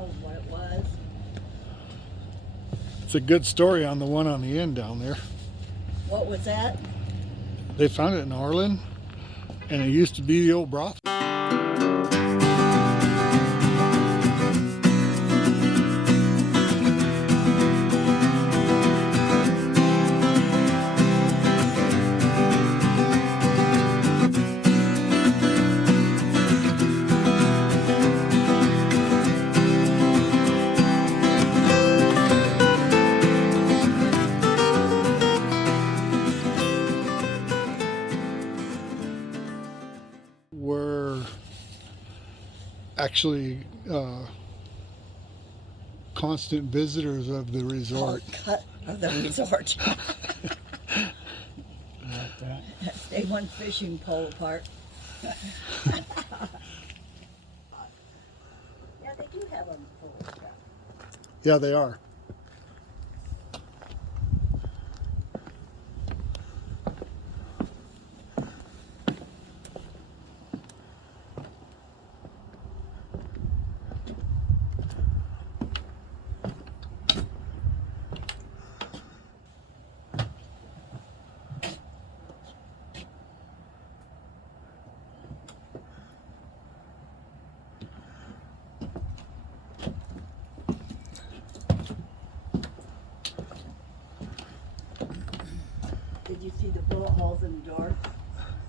knows what it was. It's a good story on the one on the end down there. What was that? They found it in Arlen, and it used to be the old brothel. Were actually constant visitors of the resort. Cut of the resort. They went fishing pole park. Yeah, they do have them full of stuff. Yeah, they are. Did you see the bullet holes in the door?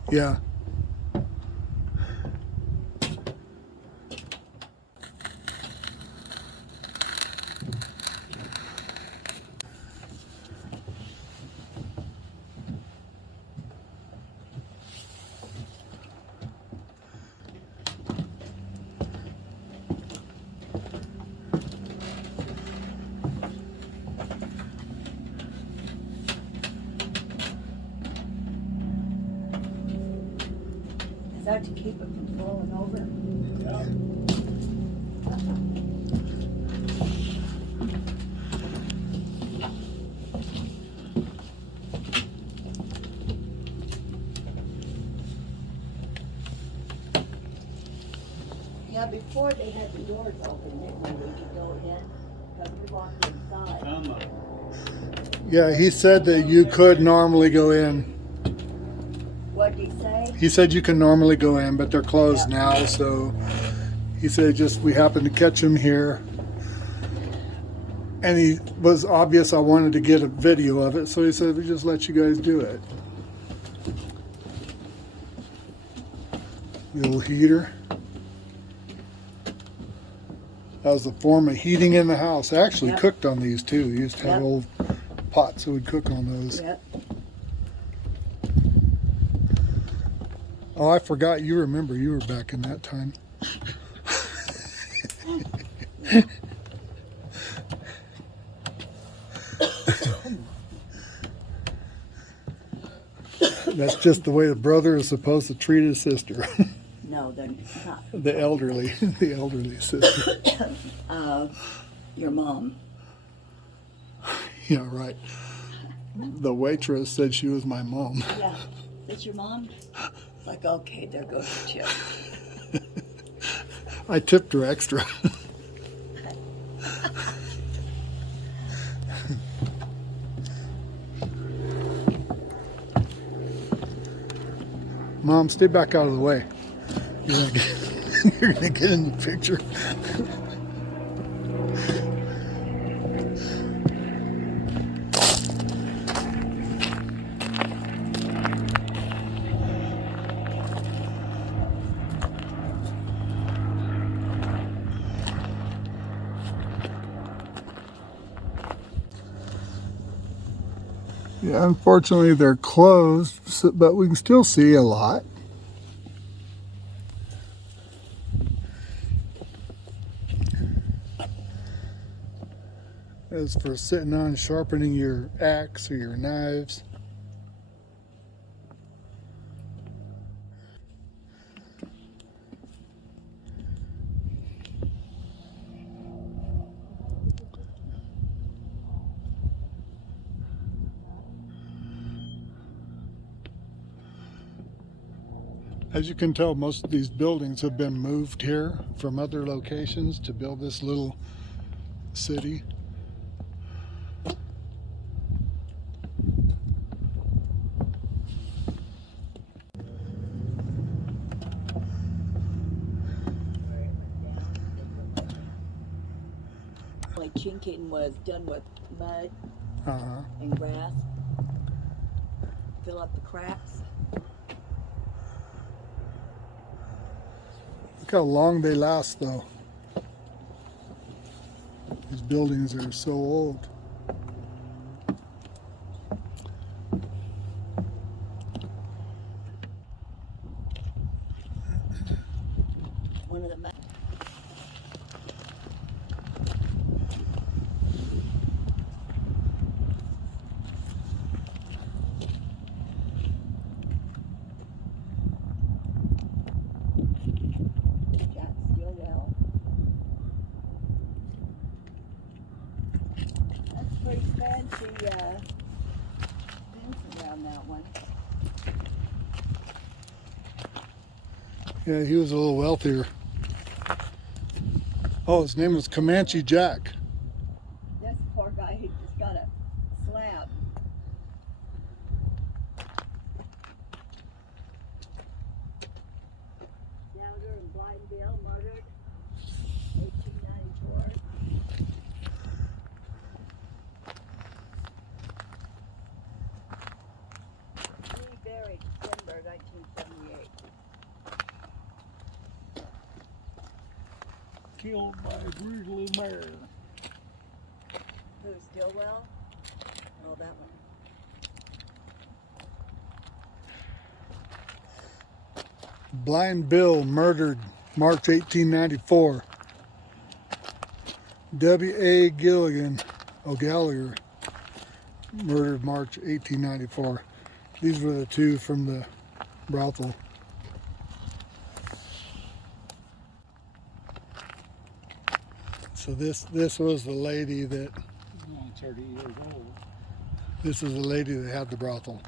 Yeah. Is that to keep it from falling over? Yeah, before they had the doors open, when we could go in, because we walked inside. Yeah, he said that you could normally go in. What'd he say? He said you can normally go in, but they're closed Yeah. now, so he said just we happened to catch him here. And he was obvious I wanted to get a video of it, so he said we just let you guys do it. The old heater. That was the form of heating in the house. I actually Yep. cooked on these too. We used to have Yep. old pots, so we'd cook on those. Yep. Oh, I forgot. You remember you were back in that time. That's just the way the brother is supposed to treat his sister. No, they're not. the elderly sister. Your mom. Yeah, right. The waitress said she was my mom. Yeah. Is your mom? It's like, okay, there goes the tip. I tipped her extra. Mom, stay back out of the way. You're gonna get in the picture. Yeah, unfortunately they're closed, but we can still see a lot. As for sitting on sharpening your axe or your knives. As you can tell, most of these buildings have been moved here from other locations to build this little city. Like chinking was done with mud Uh-huh. and grass. Fill up the cracks. Look how long they last, though. These buildings are so old. One of the Jack Stillwell. That's pretty fancy fence around that one. Yeah, he was a little wealthier. Oh, his name was Comanche Jack. This poor guy, he just got a slab. Dowder and Blind Bill murdered, 1894. Reburied December 1978. Killed by a grizzly bear. Who, Stillwell? Oh, that one. Blind Bill murdered March 1894. W.A. Gilligan O'Gallagher murdered March 1894. These were the two from the brothel. So this was the lady that, Only 30 years old. this is the lady that had the brothel.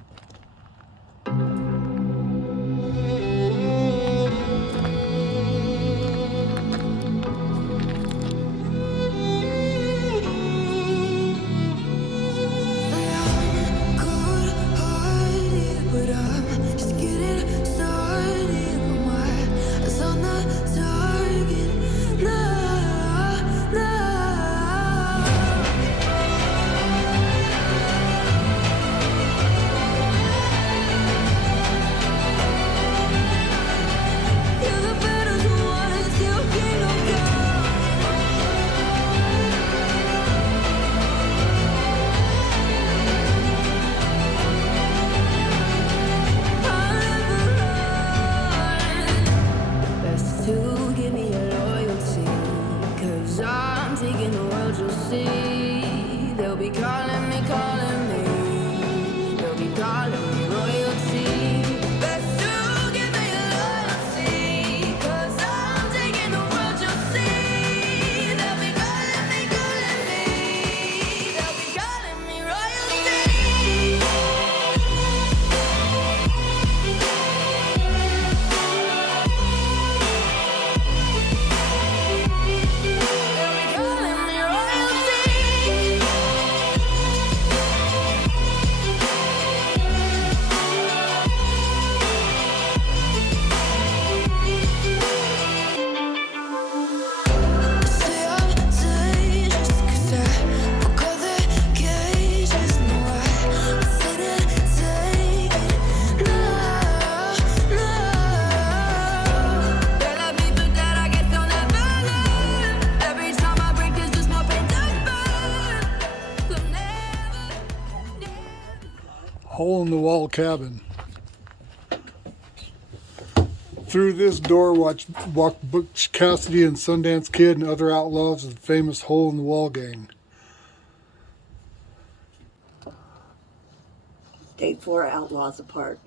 Hole-in-the-wall cabin. Through this door walked Butch Cassidy and Sundance Kid and other outlaws of the famous Hole-in-the-Wall gang. Stayed 4 outlaws apart.